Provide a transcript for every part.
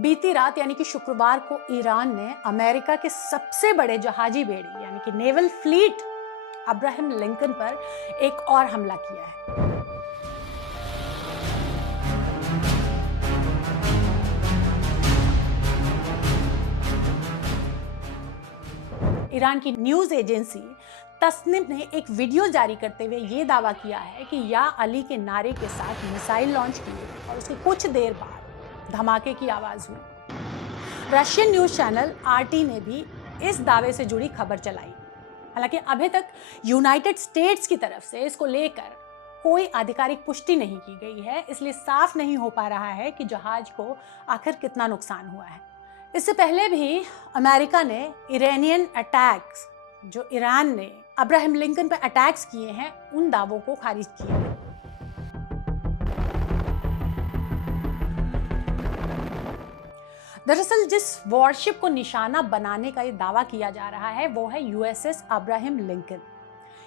बीती रात यानी कि शुक्रवार को ईरान ने अमेरिका के सबसे बड़े जहाजी बेड़ी यानी कि नेवल फ्लीट अब्राहम लिंकन पर एक और हमला किया है। ईरान की न्यूज एजेंसी तस्निम ने एक वीडियो जारी करते हुए ये दावा किया है कि या अली के नारे के साथ मिसाइल लॉन्च किए और उसके कुछ देर बाद धमाके की आवाज हुई। रशियन न्यूज चैनल आरटी ने भी इस दावे से जुड़ी खबर चलाई। हालांकि अभी तक यूनाइटेड स्टेट्स की तरफ से इसको लेकर कोई आधिकारिक पुष्टि नहीं की गई है, इसलिए साफ नहीं हो पा रहा है कि जहाज को आखिर कितना नुकसान हुआ है। इससे पहले भी अमेरिका ने इरानियन अटैक्स, जो ईरान ने अब्राहम लिंकन पर अटैक्स किए हैं, उन दावों को खारिज किया है। दरअसल जिस वॉरशिप को निशाना बनाने का ये दावा किया जा रहा है वो है यूएसएस अब्राहम लिंकन।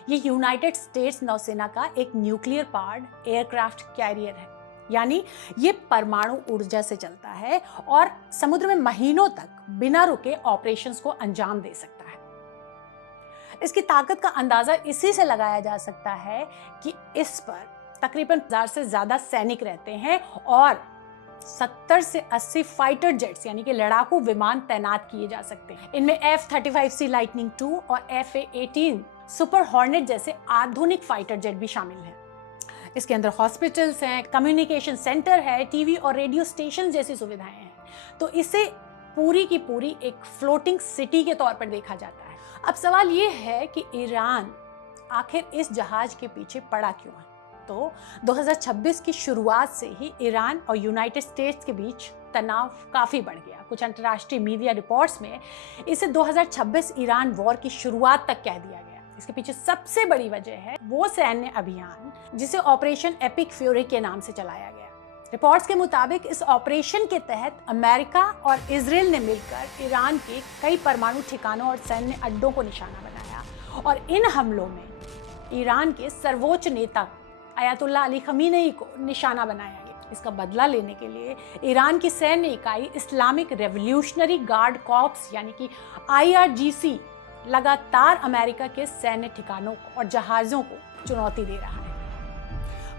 ये यूनाइटेड स्टेट्स नौसेना का एक न्यूक्लियर पावर्ड एयरक्राफ्ट कैरियर है, यानी ये परमाणु ऊर्जा से चलता है और समुद्र में महीनों तक बिना रुके ऑपरेशंस को अंजाम दे सकता है। इसकी ताकत का अंदाजा इसी से लगाया जा सकता है कि इस पर तकरीबन 1000 से ज्यादा सैनिक रहते हैं और 70 से 80 फाइटर जेट्स यानी कि लड़ाकू विमान तैनात किए जा सकते हैं। इनमें F-35C लाइटनिंग 2 और FA-18 सुपर हॉर्नेट जैसे आधुनिक फाइटर जेट भी शामिल हैं। इसके अंदर हॉस्पिटल्स हैं, कम्युनिकेशन सेंटर है, टीवी और रेडियो स्टेशन जैसी सुविधाएं हैं। तो इसे पूरी की पूरी एक फ्लोटिंग सिटी के तौर पर देखा जाता है। अब सवाल ये है कि ईरान आखिर इस जहाज के पीछे पड़ा क्यों है? तो 2026 की शुरुआत से ही ईरान और यूनाइटेड स्टेट्स के बीच तनाव काफी बढ़ गया। कुछ अंतर्राष्ट्रीय मीडिया रिपोर्ट्स में इसे 2026 ईरान वॉर की शुरुआत तक कह दिया गया। इसके पीछे सबसे बड़ी वजह है वो सैन्य अभियान जिसे ऑपरेशन एपिक फ्यूरी के नाम से चलाया गया। रिपोर्ट्स के मुताबिक इस ऑपरेशन के तहत अमेरिका और इजराइल ने मिलकर ईरान के कई परमाणु ठिकानों और सैन्य अड्डों को निशाना बनाया और इन हमलों में ईरान के सर्वोच्च नेता अयातुल्लाह अली खमीनेई को निशाना बनाया गया। इसका बदला लेने के लिए ईरान की सैन्य इकाई इस्लामिक रेवोल्यूशनरी गार्ड कॉर्प्स यानी कि IRGC लगातार अमेरिका के सैन्य ठिकानों और जहाज़ों को चुनौती दे रहा है।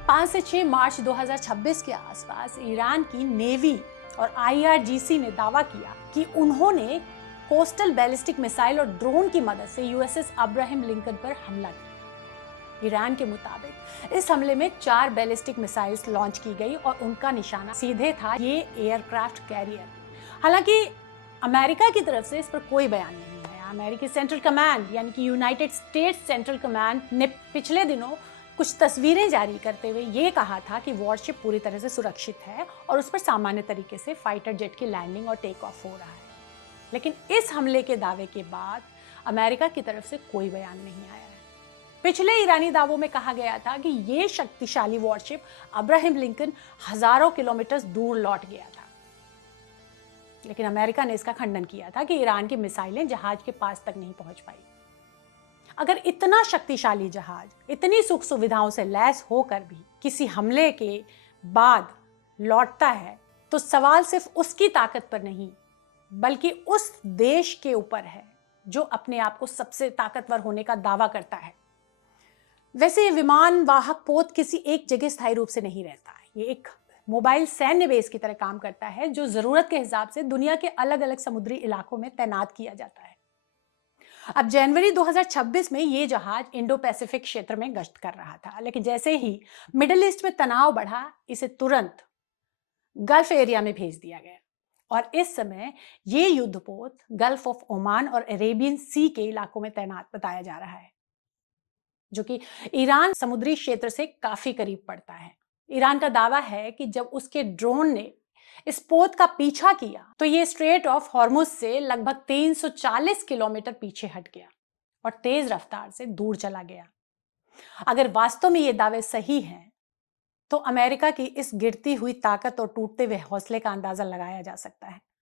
5 से 6 मार्च 2026 के आसपास ईरान की नेवी और IRGC ने दावा किया कि उन्होंने कोस्टल बैलिस्टिक मिसाइल और ड्रोन की मदद से USS अब्राहम लिंकन पर हमला किया। ईरान के मुताबिक इस हमले में 4 बैलिस्टिक मिसाइल्स लॉन्च की गई और उनका निशाना सीधे था ये एयरक्राफ्ट कैरियर। हालांकि अमेरिका की तरफ से इस पर कोई बयान नहीं है। अमेरिकी सेंट्रल कमांड यानी कि यूनाइटेड स्टेट्स सेंट्रल कमांड ने पिछले दिनों कुछ तस्वीरें जारी करते हुए ये कहा था कि वॉरशिप पूरी तरह से सुरक्षित है और उस पर सामान्य तरीके से फाइटर जेट की लैंडिंग और टेक ऑफ हो रहा है। लेकिन इस हमले के दावे के बाद अमेरिका की तरफ से कोई बयान नहीं आया है। पिछले ईरानी दावों में कहा गया था कि ये शक्तिशाली वॉरशिप अब्राहम लिंकन हजारों किलोमीटर दूर लौट गया था, लेकिन अमेरिका ने इसका खंडन किया था कि ईरान की मिसाइलें जहाज के पास तक नहीं पहुंच पाई। अगर इतना शक्तिशाली जहाज इतनी सुख सुविधाओं से लैस होकर भी किसी हमले के बाद लौटता है तो सवाल सिर्फ उसकी ताकत पर नहीं बल्कि उस देश के ऊपर है जो अपने आप को सबसे ताकतवर होने का दावा करता है। वैसे ये विमान वाहक पोत किसी एक जगह स्थायी रूप से नहीं रहता है। ये एक मोबाइल सैन्य बेस की तरह काम करता है जो जरूरत के हिसाब से दुनिया के अलग अलग समुद्री इलाकों में तैनात किया जाता है। अब जनवरी 2026 में ये जहाज इंडो पैसिफिक क्षेत्र में गश्त कर रहा था, लेकिन जैसे ही मिडिल ईस्ट में तनाव बढ़ा इसे तुरंत गल्फ एरिया में भेज दिया गया और इस समय ये युद्धपोत गल्फ ऑफ ओमान और अरेबियन सी के इलाकों में तैनात बताया जा रहा है, जो कि ईरान समुद्री क्षेत्र से काफी करीब पड़ता है। ईरान का दावा है कि जब उसके ड्रोन ने इस पोत का पीछा किया तो ये स्ट्रेट ऑफ हॉर्मुज से लगभग 340 किलोमीटर पीछे हट गया और तेज रफ्तार से दूर चला गया। अगर वास्तव में ये दावे सही हैं तो अमेरिका की इस गिरती हुई ताकत और टूटते हुए हौसले का अंदाजा लगाया जा सकता है।